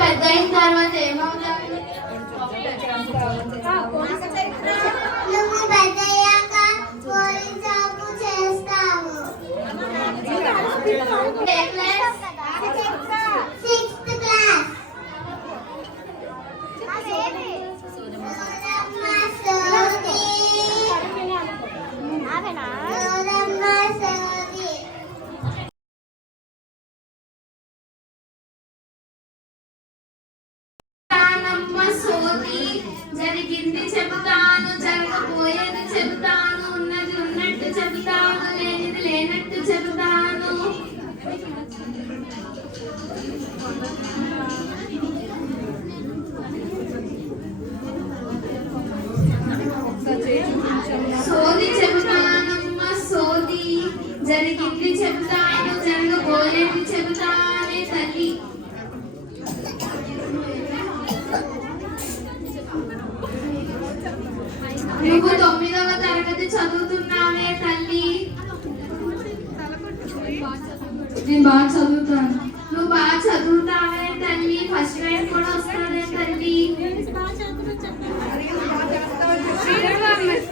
పెద్ద అయిన తర్వాత ఏమవుతాను? నువ్వు పెద్దయ్యాక పోలీస్ జాబ్ చేస్తావు. Sixth class. జరిగింది చెబుతాను, జరగబోయేది చెబుతాను, ఉన్నది ఉన్నట్టు చెబుతాను, లేనిది లేనట్టు చెబుతాను. సోది చెబుతానమ్మ సోది, జరిగింది చెబుతాను, జరగబోయేది చెబుతానే తల్లి. నువ్వు 9వ తరగతి చదువుతున్నావే తల్లి. నేను బాగా చదువుతాను. నువ్వు బాగా చదువుతావే తల్లి. ఫస్ట్ ర్యాంక్ కూడా వస్తానే తల్లి.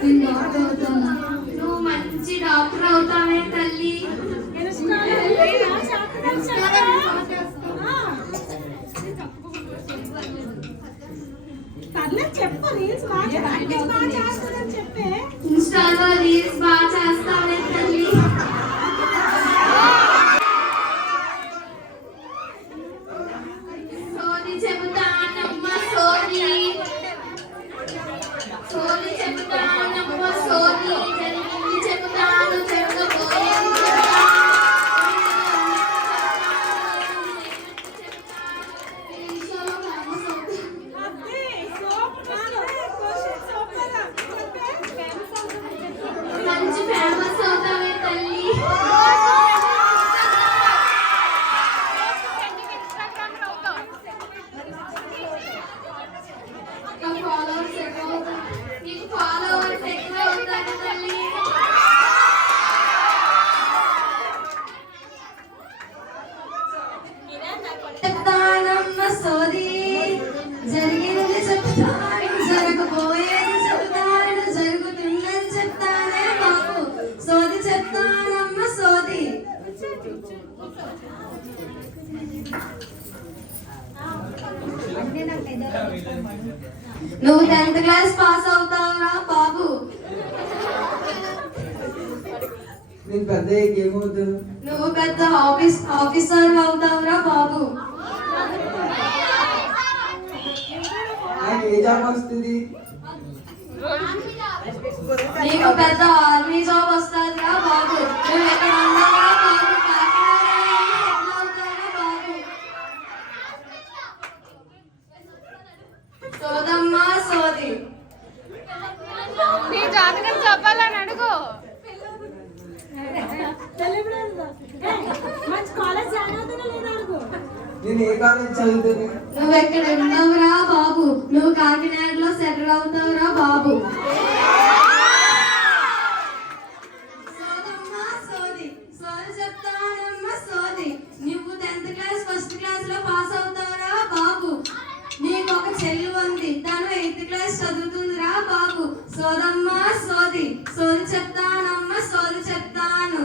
నేను డాక్టర్ అవుతాను. నువ్వు మంచి డాక్టర్ అవుతావే తల్లి. ఇన్స్టాలో రీల్స్ బాగా చేస్తావే తల్లి. సోది చెబుతానమ్మ సోది, సోది చెబుతానమ్మ సోది, జరిగింది చెబుతాను, జరగబోయేది మంచి ఫేమస్ అవుతావే తల్లి. నీకు ఫాలోవర్స్ ఎక్కువ అవుతారు తల్లి. చెప్తానమ్మ సోది, జరిగింది చెప్తాను, జరగబోయేది చెప్తాను, జరుగుతుందని చెప్తానే బాబు. సోది చెప్తానమ్మ సోది. నువ్వు 10th క్లాస్ పాస్ అవుతావురా బాబు. నేను పెద్ద ఏమవుతాను? నువ్వు పెద్ద ఆఫీసర్ అవుతావురా బాబు. నాకు ఏ జాబ్ వస్తుంది? నీకు పెద్ద ఆర్మీ జాబ్ వస్తుందిరా బాబు. నువ్వు ఎక్కడ ఉన్నావురా బాబు? సోదమ్మా సోది. నీ జాతకం చెప్పాలని అడుగు. నేను ఏ కాలేజ్ చదువుతాను? నువ్వు ఎక్కడ ఉన్నావురా బాబు? నువ్వు కాకినాడలో సెటిల్ అవుతావురా బాబు. సోదమ్మా సోది, సోది చెప్తానమ్మ సోది. నువ్వు 10th క్లాస్ ఫస్ట్ క్లాస్ లో పాస్ అవుతావురా బాబు. నీకు ఒక చెల్లి ఉంది, తను 8th క్లాస్ చదువుతుందిరా బాబు. సోదమ్మా సోది, సోది చెప్తానమ్మ సోది చెప్తాను.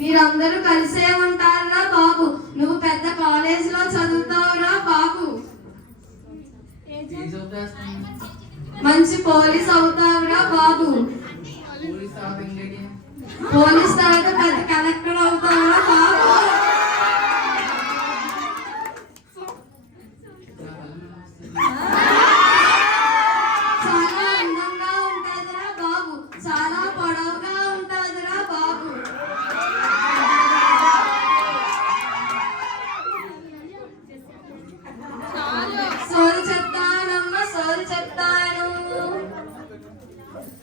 మీరందరూ కలిసే ఉంటారురా బాబు. నువ్వు పెద్ద కాలేజ్ లో చదువుతావురా బాబు. మంచి పోలీస్ అవుతావురా బాబు. పోలీస్ తర్వాత